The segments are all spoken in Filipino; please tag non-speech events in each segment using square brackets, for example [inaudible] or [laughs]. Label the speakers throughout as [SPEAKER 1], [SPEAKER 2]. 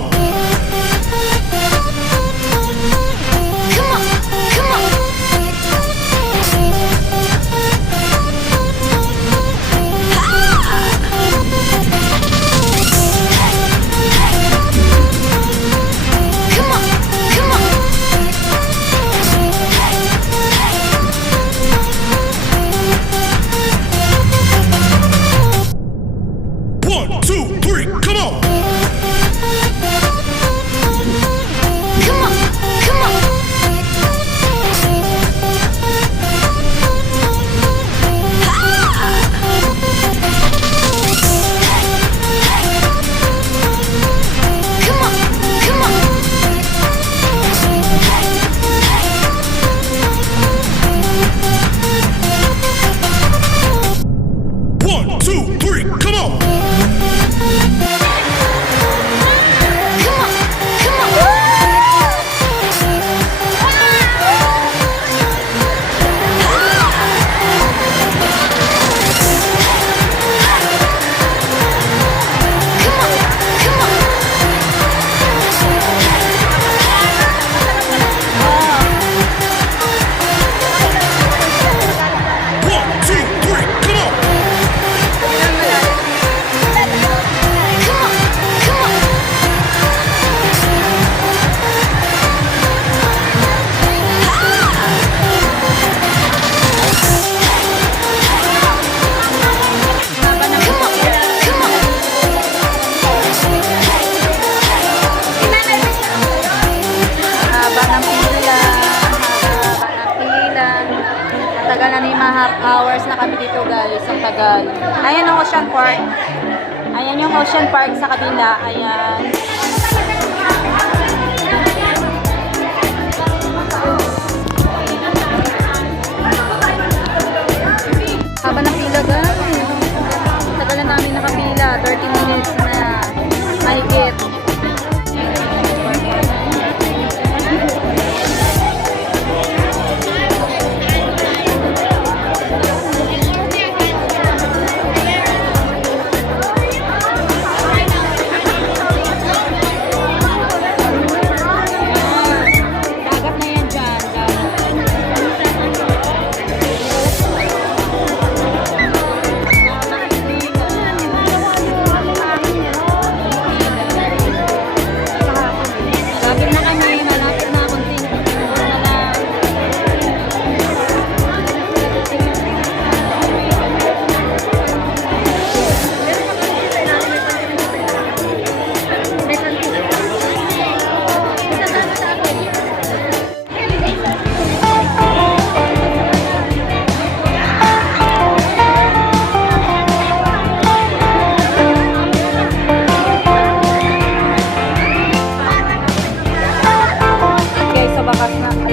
[SPEAKER 1] go. Ocean Park sa kabila. Ayan.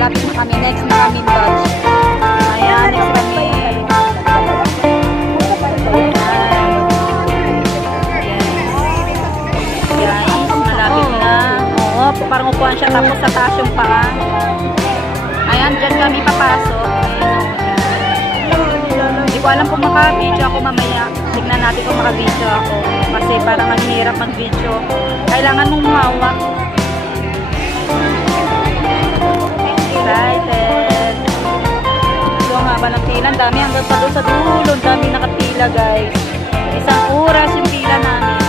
[SPEAKER 1] Malapit na kami. Next na kami lodge. Ayan, next kami. Guys, malapit na. Oo, parang upuan siya tapos sa taas yung paa. Ayan, dyan kami papasok. Hindi ko alam kung maka-video ako mamaya. Tignan natin kung maka-video ako. Kasi parang ang hirap mag-video. Kailangan mong humawak. Excited. So, ang haba ng pila. Ang dami hanggang pa doon sa dulo. Ang dami nakapila, guys. Isang oras yung pila namin.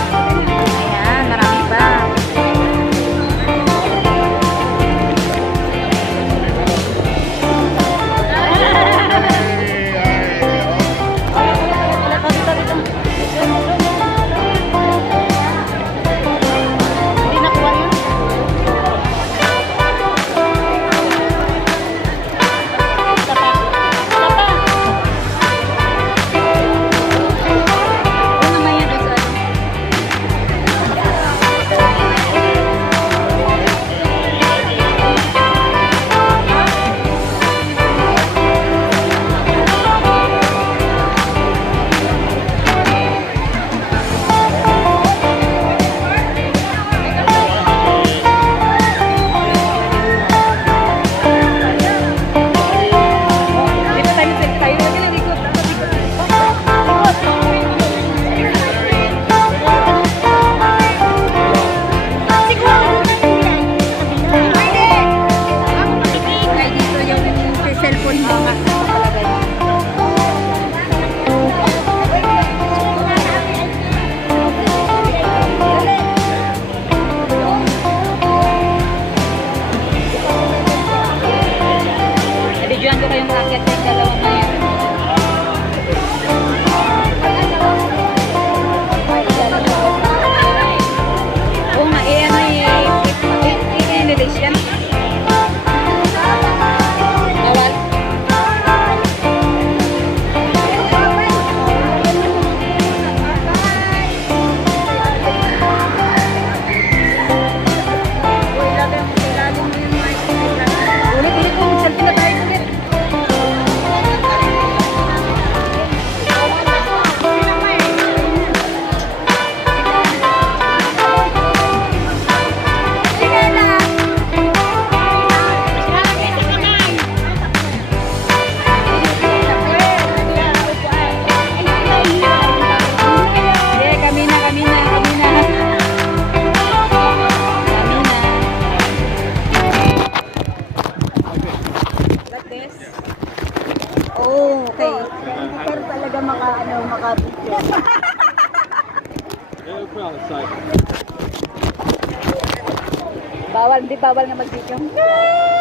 [SPEAKER 2] Bawal, nga mag-video. Sarap!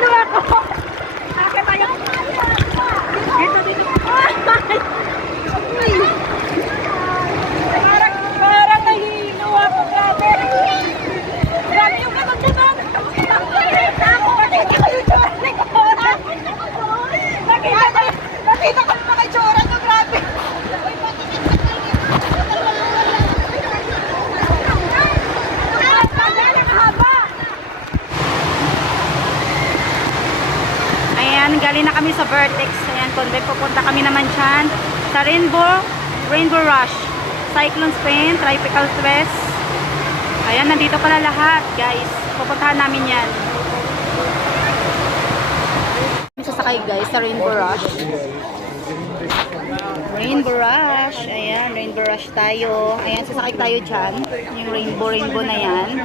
[SPEAKER 2] Parang nahihilo ako! Akit tayo! Dito, dito! Ay! Uy! Parang, parang nahihilo ako, grabe! Grabe yung ganun-ganun! Nakita ako, nakita ko yung tsura ni Cora! Nakita ko, nakita ko yung mga tsura nyo, grabe! Haba! Ayan, galing na kami sa Vertex. Ayan, kundi pupunta kami naman dyan sa Rainbow, Rainbow Rush, Cyclone Spain, Tropical Stress. Ayan, nandito pala lahat, guys. Pupuntahan namin yan. Sasakay guys sa Rainbow Rush. Rainbow Rush. Ayan, Rainbow Rush tayo. Ayan, sasakay tayo dyan. Yung rainbow, rainbow na yan.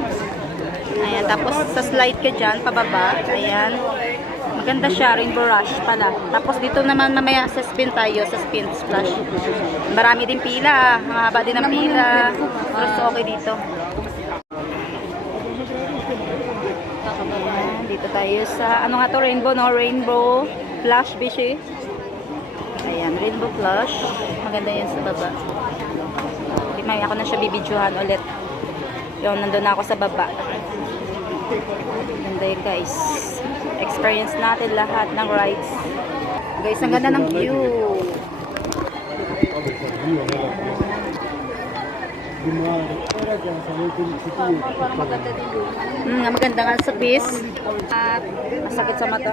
[SPEAKER 2] Ayan, tapos sa slide ka dyan, pababa. Ayan. Maganda siya, Rainbow Rush pala. Tapos dito naman mamaya sa spin tayo, sa spin splash. Marami din pila, mahaba din ang pila. Pero okay dito. Dito tayo sa, ano nga to, rainbow, no? Rainbow Flash Beach eh. Ayan, rainbow flush. Maganda yan sa baba.
[SPEAKER 1] may ako na siya bibidyohan ulit. Yung nandun na ako sa baba. Ganda yun guys. Experience natin lahat ng rides. Guys, ang ganda ng view. Mm, maganda nga sa bis. At masakit sa mata.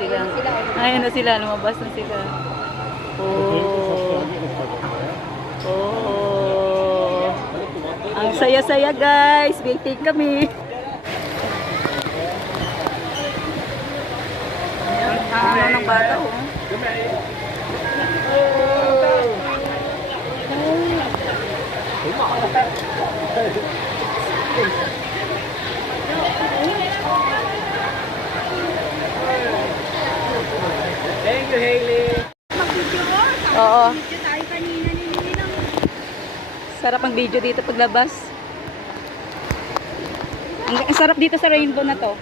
[SPEAKER 1] sila. Ayun na sila. Lumabas na sila. Oh. Oh. Ang saya-saya guys. Waiting kami. Ano ng bata oh. Oo.
[SPEAKER 2] Video tayo kanina ni Ninang.
[SPEAKER 1] Sarap ang video dito paglabas. Ang, sarap dito sa rainbow na to.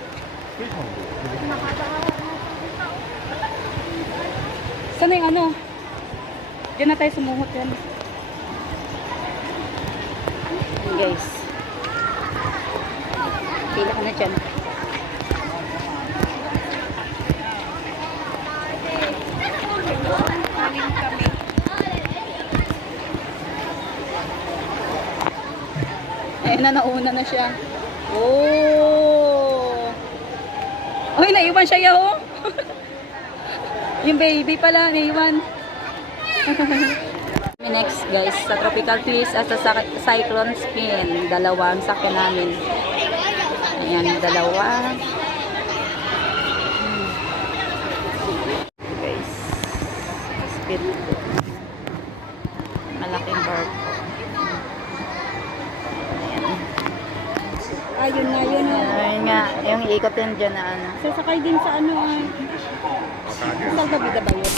[SPEAKER 1] Sana yung ano? Diyan na tayo sumuhot yan. Yan, guys. Pila ka na dyan. Ayun na, nauna na siya. Oh! Uy, naiwan siya yaw. [laughs] Yung baby pala, naiwan. [laughs] Next guys, sa Tropical Twist at sa Cy- Cyclone Spin. Dalawa ang sakyan namin. Ayan, dalawa. Hmm. Guys, spin. May ikot yan dyan na ano.
[SPEAKER 2] Sasakay din sa ano ay. Sa gabi ba yun?